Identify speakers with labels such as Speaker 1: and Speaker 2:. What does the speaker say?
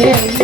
Speaker 1: Yeah.